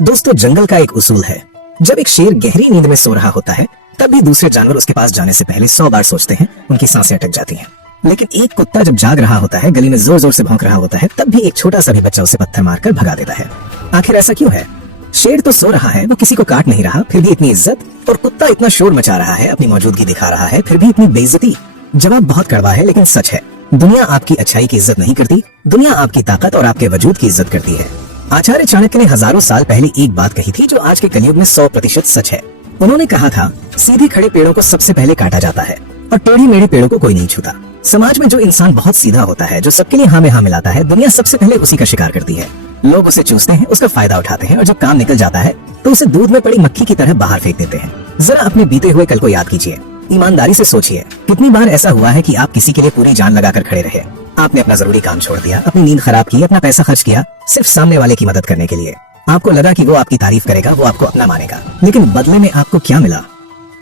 दोस्तों, जंगल का एक उसूल है, जब एक शेर गहरी नींद में सो रहा होता है तब भी दूसरे जानवर उसके पास जाने से पहले 100 बार सोचते हैं, उनकी सांसें अटक जाती हैं। लेकिन एक कुत्ता जब जाग रहा होता है, गली में जोर जोर से भौंक रहा होता है, तब भी एक छोटा सा भी बच्चा उसे पत्थर मारकर भगा देता है। आखिर ऐसा क्यों है? शेर तो सो रहा है, वो किसी को काट नहीं रहा, फिर भी इतनी इज्जत, और कुत्ता इतना शोर मचा रहा है, अपनी मौजूदगी दिखा रहा है, फिर भी इतनी बेइज्जती। जवाब बहुत कड़वा है लेकिन सच है। दुनिया आपकी अच्छाई की इज्जत नहीं करती, दुनिया आपकी ताकत और आपके वजूद की इज्जत करती है। आचार्य चाणक्य ने हजारों साल पहले एक बात कही थी जो आज के कलयुग में 100% सच है। उन्होंने कहा था, सीधे खड़े पेड़ों को सबसे पहले काटा जाता है और टेढ़ी मेढ़े पेड़ों को कोई नहीं छूता। समाज में जो इंसान बहुत सीधा होता है, जो सबके लिए हाँ में हाँ मिलाता है, दुनिया सबसे पहले उसी का शिकार करती है। लोग उसे चूसते हैं, उसका फायदा उठाते हैं, और जब काम निकल जाता है तो उसे दूध में पड़ी मक्खी की तरह बाहर फेंक देते हैं। जरा अपने बीते हुए कल को याद कीजिए, ईमानदारी से सोचिए, कितनी बार ऐसा हुआ है कि आप किसी के लिए पूरी जान लगाकर खड़े रहे। आपने अपना जरूरी काम छोड़ दिया, अपनी नींद खराब की, अपना पैसा खर्च किया सिर्फ सामने वाले की मदद करने के लिए। आपको लगा कि वो आपकी तारीफ करेगा, वो आपको अपना मानेगा, लेकिन बदले में आपको क्या मिला?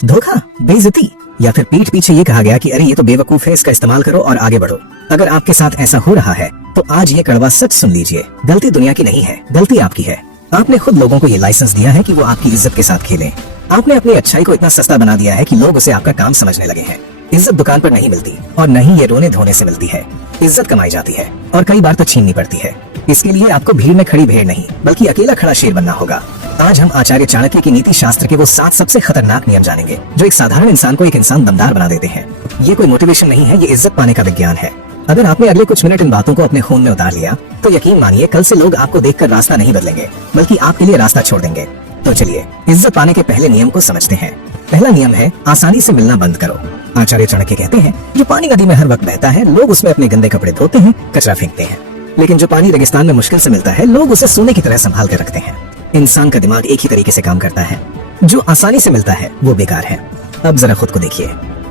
धोखा, बेइज्जती, या फिर पीठ पीछे ये कहा गया कि अरे ये तो बेवकूफ है, इसका इस्तेमाल करो और आगे बढ़ो। अगर आपके साथ ऐसा हो रहा है तो आज ये कड़वा सच सुन लीजिए, गलती दुनिया की नहीं है, गलती आपकी है। आपने खुद लोगों को ये लाइसेंस दिया है कि वो आपकी इज्जत के साथ खेलें। आपने अपनी अच्छाई को इतना सस्ता बना दिया है कि लोग उसे आपका काम समझने लगे हैं। इज्जत दुकान पर नहीं मिलती, और न ही ये रोने धोने से मिलती है। इज्जत कमाई जाती है और कई बार तो छीननी पड़ती है। इसके लिए आपको भीड़ में खड़ी भेड़ नहीं, बल्कि अकेला खड़ा शेर बनना होगा। आज हम आचार्य चाणक्य की नीति शास्त्र के वो 7 सबसे खतरनाक नियम जानेंगे जो एक साधारण इंसान को एक इंसान दमदार बना देते हैं। ये कोई मोटिवेशन नहीं है, ये इज्जत पाने का विज्ञान है। अगर आपने अगले कुछ मिनट इन बातों को अपने खून में उतार लिया तो यकीन मानिए, कल से लोग आपको देखकर रास्ता नहीं बदलेंगे, बल्कि आपके लिए रास्ता छोड़ देंगे। तो चलिए इज्जत पाने के पहले नियम को समझते हैं। पहला नियम है, आसानी से मिलना बंद करो। आचार्य चाणक्य कहते हैं, जो पानी नदी में हर वक्त बहता है, लोग उसमें अपने गंदे कपड़े धोते हैं, कचरा फेंकते हैं। लेकिन जो पानी रेगिस्तान में मुश्किल से मिलता है, लोग उसे सोने की तरह संभाल कर रखते हैं। इंसान का दिमाग एक ही तरीके से काम करता है। जो आसानी से मिलता है वो बेकार है। अब जरा खुद को देखिए,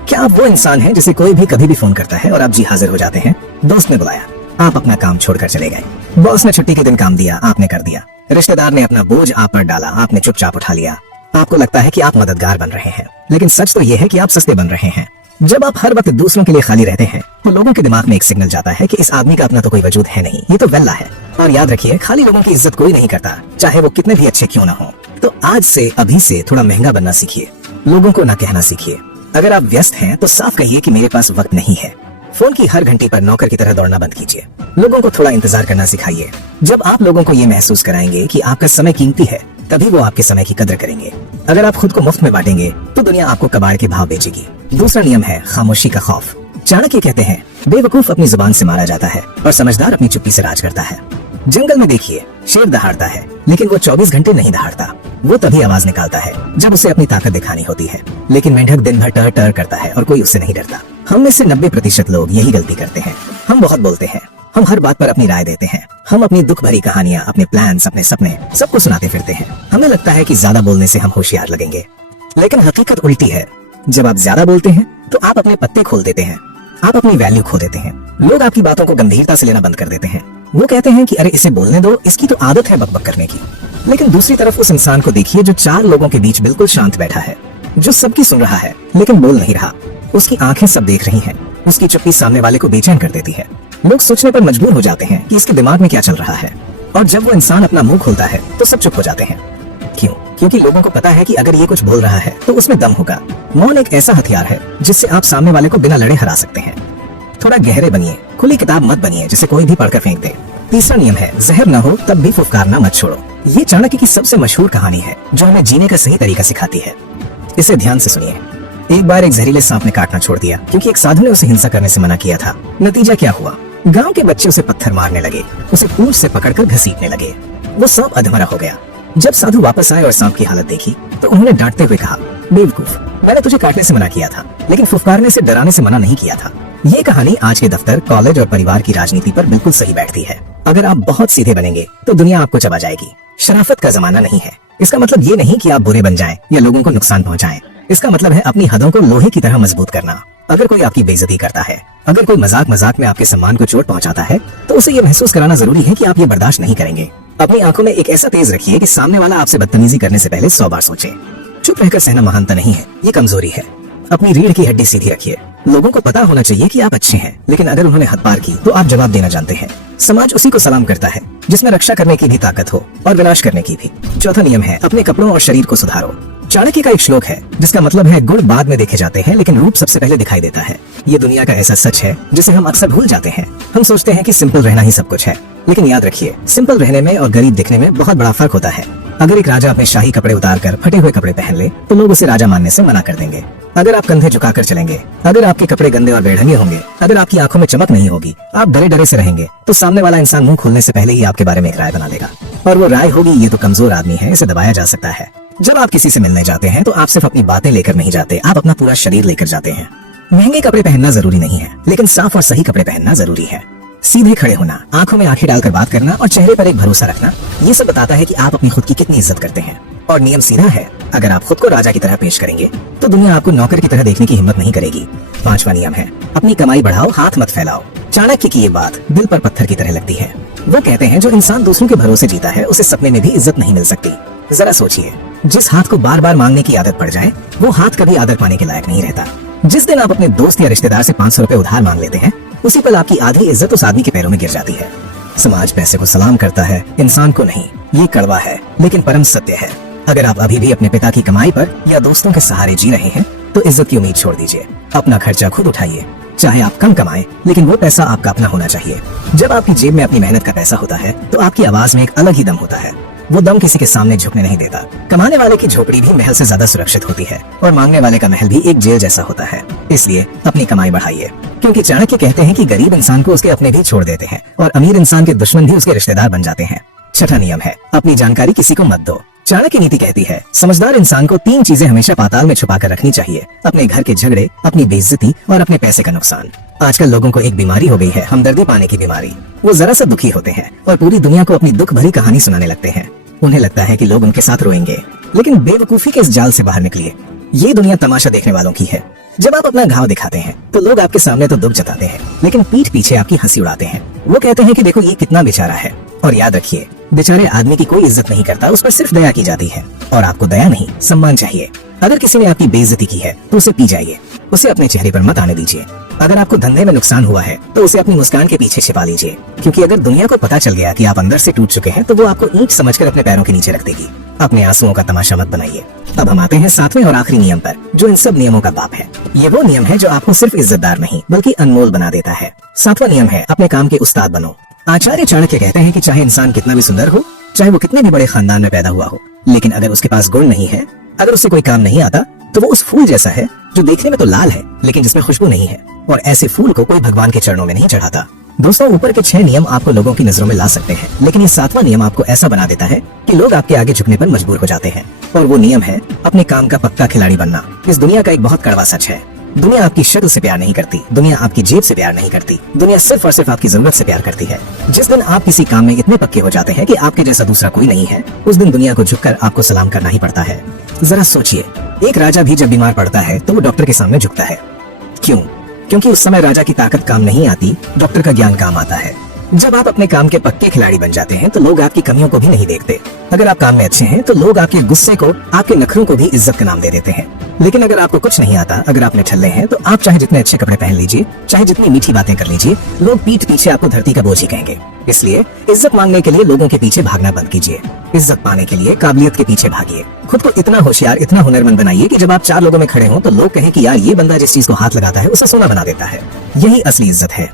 क्या आप वो इंसान हैं जिसे कोई भी कभी भी फोन करता है और आप जी हाजिर हो जाते हैं? दोस्त ने बुलाया, आप अपना काम छोड़कर चले गए। बॉस ने छुट्टी के दिन काम दिया, आपने कर दिया। रिश्तेदार ने अपना बोझ आप पर डाला, आपने चुपचाप उठा लिया। आपको लगता है कि आप मददगार बन रहे हैं, लेकिन सच तो ये है कि आप सस्ते बन रहे हैं। जब आप हर वक्त दूसरों के लिए खाली रहते हैं तो लोगों के दिमाग में एक सिग्नल जाता है कि इस आदमी का अपना तो कोई वजूद है नहीं, ये तो वेल्ला है। और याद रखिए, खाली लोगों की इज्जत कोई नहीं करता, चाहे वो कितने भी अच्छे क्यों ना हो। तो आज से, अभी से थोड़ा महंगा बनना सीखिए। लोगों को ना कहना सीखिए। अगर आप व्यस्त हैं तो साफ कहिए कि मेरे पास वक्त नहीं है। फोन की हर घंटी पर नौकर की तरह दौड़ना बंद कीजिए। लोगों को थोड़ा इंतजार करना सिखाइए। जब आप लोगों को ये महसूस कराएंगे कि आपका समय कीमती है, तभी वो आपके समय की कदर करेंगे। अगर आप खुद को मुफ्त में बांटेंगे तो दुनिया आपको कबाड़ के भाव बेचेगी। दूसरा नियम है, खामोशी का खौफ। चाणक्य कहते हैं, बेवकूफ अपनी जुबान से मारा जाता है और समझदार अपनी चुप्पी से राज करता है। जंगल में देखिए, शेर दहाड़ता है, लेकिन वो 24 घंटे नहीं दहाड़ता। वो तभी आवाज निकालता है जब उसे अपनी ताकत दिखानी होती है। लेकिन मेंढक दिन भर टर टर करता है और कोई उससे नहीं डरता। हम में से 90% लोग यही गलती करते हैं। हम बहुत बोलते हैं, हम हर बात पर अपनी राय देते हैं, हम अपनी दुख भरी कहानियां, अपने प्लान्स, अपने सपने सबको सुनाते फिरते हैं। हमें लगता है कि ज्यादा बोलने से हम होशियार लगेंगे, लेकिन हकीकत उल्टी है। जब आप ज्यादा बोलते हैं तो आप अपने पत्ते खोल देते हैं, आप अपनी वैल्यू खो देते हैं। लोग आपकी बातों को गंभीरता से लेना बंद कर देते हैं। वो कहते हैं कि अरे इसे बोलने दो, इसकी तो आदत है बकबक करने की। लेकिन दूसरी तरफ उस इंसान को देखिए जो 4 लोगों के बीच बिल्कुल शांत बैठा है, जो सबकी सुन रहा है लेकिन बोल नहीं रहा। उसकी आंखें सब देख रही हैं, उसकी चुप्पी सामने वाले को बेचैन कर देती है। लोग सोचने पर मजबूर हो जाते हैं कि इसके दिमाग में क्या चल रहा है, और जब वो इंसान अपना मुंह खोलता है तो सब चुप हो जाते हैं। क्यों? क्योंकि लोगों को पता है कि अगर ये कुछ बोल रहा है तो उसमें दम होगा। मौन एक ऐसा हथियार है जिससे आप सामने वाले को बिना लड़े हरा सकते हैं। थोड़ा गहरे बनिए, खुली किताब मत बनिए जिसे कोई भी पढ़कर फेंक दे। तीसरा नियम है, जहर न हो तब भी फुफकारना मत छोड़ो। ये चाणक्य की सबसे मशहूर कहानी है जो हमें जीने का सही तरीका सिखाती है। इसे ध्यान से सुनिए। एक बार एक जहरीले सांप ने काटना छोड़ दिया क्योंकि एक साधु ने उसे हिंसा करने से मना किया था। नतीजा क्या हुआ? गांव के बच्चे उसे पत्थर मारने लगे, उसे पूंछ से पकड़कर घसीटने लगे। वो सांप अधमरा हो गया। जब साधु वापस आए और सांप की हालत देखी तो उन्होंने डांटते हुए कहा, बेवकूफ, मैंने तुझे काटने से मना किया था, लेकिन फुफकारने से, डराने से मना नहीं किया था। ये कहानी आज के दफ्तर, कॉलेज और परिवार की राजनीति पर बिल्कुल सही बैठती है। अगर आप बहुत सीधे बनेंगे तो दुनिया आपको चबा जाएगी। शराफत का जमाना नहीं है। इसका मतलब ये नहीं कि आप बुरे बन जाएं या लोगों को नुकसान पहुंचाएं। इसका मतलब है अपनी हदों को लोहे की तरह मजबूत करना। अगर कोई आपकी बेइज्जती करता है, अगर कोई मजाक मजाक में आपके सम्मान को चोट पहुंचाता है, तो उसे ये महसूस कराना जरूरी है कि आप ये बर्दाश्त नहीं करेंगे। अपनी आंखों में एक ऐसा तेज रखिए कि सामने वाला आपसे बदतमीजी करने से पहले 100 बार सोचे। चुप रहकर सहना महानता नहीं है, ये कमजोरी है। अपनी रीढ़ की हड्डी सीधी रखिए। लोगों को पता होना चाहिए कि आप अच्छे हैं, लेकिन अगर उन्होंने हद पार की तो आप जवाब देना जानते हैं। समाज उसी को सलाम करता है जिसमें रक्षा करने की भी ताकत हो और विनाश करने की भी। चौथा नियम है अपने कपड़ों और शरीर को सुधारो। चाणक्य का एक श्लोक है जिसका मतलब है गुण बाद में देखे जाते हैं लेकिन रूप सबसे पहले दिखाई देता है। ये दुनिया का ऐसा सच है जिसे हम अक्सर भूल जाते हैं। हम सोचते हैं कि सिंपल रहना ही सब कुछ है, लेकिन याद रखिए सिंपल रहने में और गरीब दिखने में बहुत बड़ा फर्क होता है। अगर एक राजा अपने शाही कपड़े उतार कर फटे हुए कपड़े पहन ले तो लोग उसे राजा मानने से मना कर देंगे। अगर आप कंधे झुकाकर चलेंगे, अगर आपके कपड़े गंदे और बेढंगे होंगे, अगर आपकी आंखों में चमक नहीं होगी, आप डरे डरे से रहेंगे, तो सामने वाला इंसान मुंह खोलने से पहले ही आपके बारे में एक राय बना लेगा। और वो राय होगी ये तो कमजोर आदमी है, इसे दबाया जा सकता है। जब आप किसी से मिलने जाते हैं तो आप सिर्फ अपनी बातें लेकर नहीं जाते, आप अपना पूरा शरीर लेकर जाते हैं। महंगे कपड़े पहनना जरूरी नहीं है, लेकिन साफ और सही कपड़े पहनना जरूरी है। सीधे खड़े होना, आंखों में आंखें डालकर बात करना और चेहरे पर एक भरोसा रखना, ये सब बताता है कि आप अपनी खुद की कितनी इज्जत करते हैं। और नियम सीधा है, अगर आप खुद को राजा की तरह पेश करेंगे तो दुनिया आपको नौकर की तरह देखने की हिम्मत नहीं करेगी। पांचवा नियम है अपनी कमाई बढ़ाओ, हाथ मत फैलाओ। चाणक्य की ये बात दिल पर पत्थर की तरह लगती है। वो कहते हैं जो इंसान दूसरों के भरोसे जीता है उसे सपने में भी इज्जत नहीं मिल सकती। जरा सोचिए, जिस हाथ को बार बार मांगने की आदत पड़ जाए वो हाथ कभी आदर पाने के लायक नहीं रहता। जिस दिन आप अपने दोस्त या रिश्तेदार से 500 रुपए उधार मांग लेते हैं, उसी पल आपकी आधी इज्जत उस आदमी के पैरों में गिर जाती है। समाज पैसे को सलाम करता है, इंसान को नहीं। ये कड़वा है लेकिन परम सत्य है। अगर आप अभी भी अपने पिता की कमाई पर या दोस्तों के सहारे जी रहे हैं तो इज्जत की उम्मीद छोड़ दीजिए। अपना खर्चा खुद उठाइए, चाहे आप कम कमाएं, लेकिन वो पैसा आपका अपना होना चाहिए। जब आपकी जेब में अपनी मेहनत का पैसा होता है तो आपकी आवाज में एक अलग ही दम होता है। वो दम किसी के सामने झुकने नहीं देता। कमाने वाले की झोपड़ी भी महल से ज्यादा सुरक्षित होती है और मांगने वाले का महल भी एक जेल जैसा होता है। इसलिए अपनी कमाई बढ़ाइए, क्योंकि चाणक्य कहते हैं कि गरीब इंसान को उसके अपने भी छोड़ देते हैं और अमीर इंसान के दुश्मन भी उसके रिश्तेदार बन जाते हैं। छठा नियम है अपनी जानकारी किसी को मत दो। चाणक्य नीति कहती है समझदार इंसान को 3 चीजें हमेशा पाताल में छुपा कर रखनी चाहिए: अपने घर के झगड़े, अपनी बेइज्जती और अपने पैसे का नुकसान। आजकल लोगों को एक बीमारी हो गई है, हमदर्दी पाने की बीमारी। वो जरा सा दुखी होते हैं और पूरी दुनिया को अपनी दुख भरी कहानी सुनाने लगते हैं। उन्हें लगता है कि लोग उनके साथ रोएंगे, लेकिन बेवकूफी के इस जाल से बाहर निकलिए। ये दुनिया तमाशा देखने वालों की है। जब आप अपना घाव दिखाते हैं तो लोग आपके सामने तो दुख जताते हैं, लेकिन पीठ पीछे आपकी हंसी उड़ाते हैं। वो कहते हैं कि देखो ये कितना बेचारा है। और याद रखिए, बेचारे आदमी की कोई इज्जत नहीं करता, उस पर सिर्फ दया की जाती है। और आपको दया नहीं, सम्मान चाहिए। अगर किसी ने आपकी बेइज्जती की है तो उसे पी जाइए, उसे अपने चेहरे पर मत आने दीजिए। अगर आपको धंधे में नुकसान हुआ है तो उसे अपनी मुस्कान के पीछे छिपा लीजिए, क्योंकि अगर दुनिया को पता चल गया कि आप अंदर से टूट चुके हैं तो वो आपको ईंट समझकर अपने पैरों के नीचे रख देगी। अपने आंसुओं का तमाशा मत बनाइए। अब हम आते हैं 7वें और आखिरी नियम पर, जो इन सब नियमों का बाप है। ये वो नियम है जो आपको सिर्फ इज्जतदार नहीं बल्कि अनमोल बना देता है। 7वां नियम है अपने काम के उस्ताद बनो। आचार्य चाणक्य कहते हैं कि चाहे इंसान कितना भी सुंदर हो, चाहे वो कितने भी बड़े खानदान में पैदा हुआ हो, लेकिन अगर उसके पास गुण नहीं है, अगर उससे कोई काम नहीं आता, तो वो उस फूल जैसा है जो देखने में तो लाल है लेकिन जिसमें खुशबू नहीं है। और ऐसे फूल को कोई भगवान के चरणों में नहीं चढ़ाता। दोस्तों, ऊपर के 6 नियम आपको लोगों की नजरों में ला सकते हैं, लेकिन ये 7वां नियम आपको ऐसा बना देता है कि लोग आपके आगे झुकने पर मजबूर हो जाते हैं। और वो नियम है अपने काम का पक्का खिलाड़ी बनना। इस दुनिया का एक बहुत कड़वा सच है, दुनिया आपकी शक्ल से प्यार नहीं करती, दुनिया आपकी जेब से प्यार नहीं करती, दुनिया सिर्फ और सिर्फ आपकी जरूरत से प्यार करती है। जिस दिन आप किसी काम में इतने पक्के हो जाते हैं कि आपके जैसा दूसरा कोई नहीं है, उस दिन दुनिया को झुककर आपको सलाम करना ही पड़ता है। जरा सोचिए, एक राजा भी जब बीमार पड़ता है तो वो डॉक्टर के सामने झुकता है। क्यों? क्योंकि उस समय राजा की ताकत काम नहीं आती, डॉक्टर का ज्ञान काम आता है। जब आप अपने काम के पक्के खिलाड़ी बन जाते हैं तो लोग आपकी कमियों को भी नहीं देखते। अगर आप काम में अच्छे हैं तो लोग आपके गुस्से को, आपके नखरों को भी इज्जत का नाम दे देते हैं। लेकिन अगर आपको कुछ नहीं आता, अगर आप निठल्ले हैं, तो आप चाहे जितने अच्छे कपड़े पहन लीजिए, चाहे जितनी मीठी बातें कर लीजिए, लोग पीठ पीछे आपको धरती का बोझ ही कहेंगे। इसलिए इज्जत मांगने के लिए लोगों के पीछे भागना बंद कीजिए। इज्जत पाने के लिए काबिलियत के पीछे भागिए। खुद को इतना होशियार, इतना हुनरमंद बनाइए कि जब आप 4 लोगों में खड़े हों तो लोग कहें कि यार ये बंदा जिस चीज को हाथ लगाता है उसे सोना बना देता है। यही असली इज्जत है।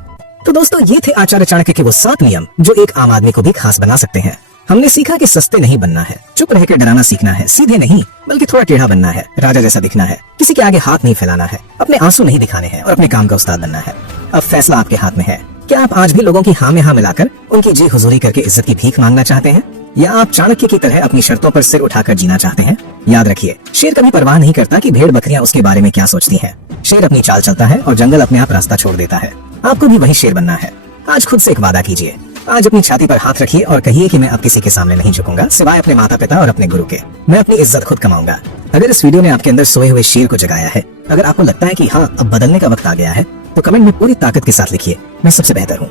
तो दोस्तों, ये थे आचार्य चाणक्य के वो 7 नियम जो एक आम आदमी को भी खास बना सकते हैं। हमने सीखा कि सस्ते नहीं बनना है, चुप रहकर डराना सीखना है, सीधे नहीं बल्कि थोड़ा टेढ़ा बनना है, राजा जैसा दिखना है, किसी के आगे हाथ नहीं फैलाना है, अपने आंसू नहीं दिखाने हैं और अपने काम का उस्ताद बनना है। अब फैसला आपके हाथ में है। क्या आप आज भी लोगों की हाँ में हाँ मिलाकर उनकी जी हुजूरी करके इज्जत की भीख मांगना चाहते हैं, या आप चाणक्य की तरह अपनी शर्तों पर सिर उठाकर जीना चाहते हैं? याद रखिए, शेर कभी परवाह नहीं करता कि भेड़ बकरियां उसके बारे में क्या सोचती हैं। शेर अपनी चाल चलता है और जंगल अपने आप रास्ता छोड़ देता है। आपको भी वही शेर बनना है। आज खुद से एक वादा कीजिए। आज अपनी छाती पर हाथ रखिए और कहिए कि मैं अब किसी के सामने नहीं झुकूंगा सिवाय अपने माता पिता और अपने गुरु के। मैं अपनी इज्जत खुद कमाऊंगा। अगर इस वीडियो ने आपके अंदर सोए हुए शेर को जगाया है, अगर आपको लगता है कि हाँ अब बदलने का वक्त आ गया है, तो कमेंट में पूरी ताकत के साथ लिखिए, मैं सबसे बेहतर हूँ।